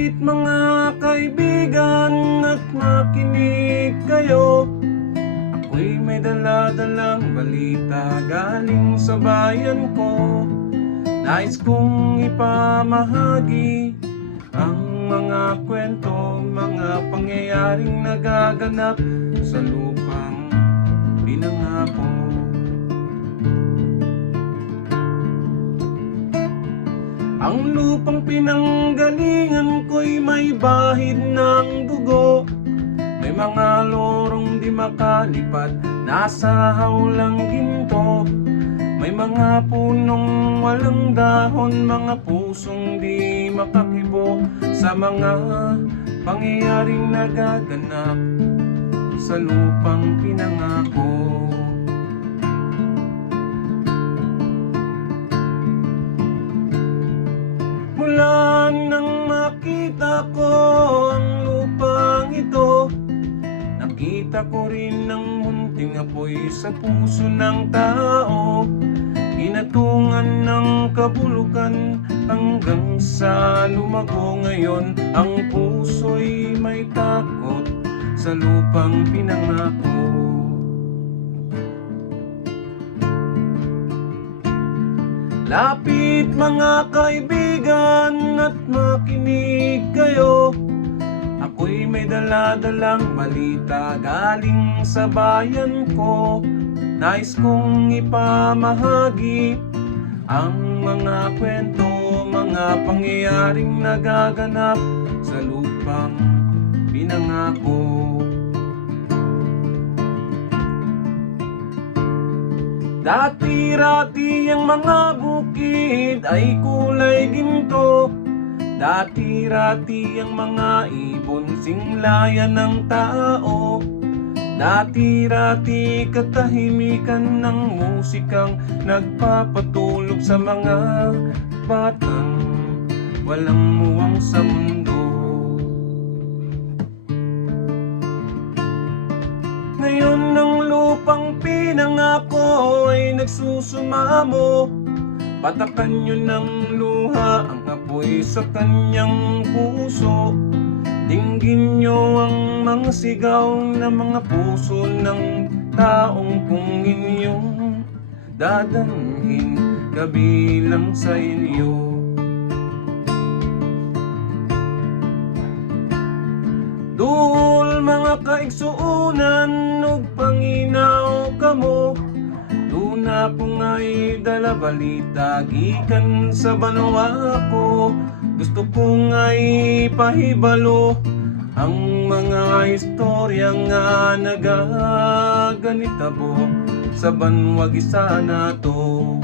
Lapit mga kaibigan at makinig kayo. Ako'y may dala-dalang balita galing sa bayan ko. Nais kong ipamahagi ang mga kwento, mga pangyayaring nagaganap sa lupang pinangako. Ang lupang pinanggalingan ko'y may bahid ng dugo. May mga lorong di makalipad, nasa hawlang ginto. May mga punong walang dahon, mga pusong di makakibo sa mga pangyayaring nagaganap sa lupang pinangako. Mula nang makita ko ang lupang ito, nakita ko rin ang munting apoy sa puso ng tao. Inatungan ng kabulukan hanggang sa lumago. Ngayon ang puso'y may takot sa lupang pinangako. Lapit mga kaibigan at makinig kayo. Ako'y may dala-dalang balita galing sa bayan ko. Nais kong ipamahagi ang mga kwento, mga pangyayaring nagaganap sa lupang pinangako. Dati-rati ang mga bukid ay kulay ginto. Dati-rati ang mga ibon singlayan ng tao. Dati-rati katahimikan ng musikang nagpapatulog sa mga batang walang muwang sa mundo. Ngayon ang lupang pinangako ay nagsusumamo. Patakan nyo ng luha ang apoy sa kanyang puso. Dinggin nyo ang mga sigaw ng mga puso ng taong kung inyong dadalhin kabilang sa inyo. Duol mga kaigsuunan ug panginaw kamo. Duna po nga'y dala balita gikan sa banwa ko. Gusto ko nga'y pahibalo ang mga istorya nga nagaganitabo sa banwa gisa nato.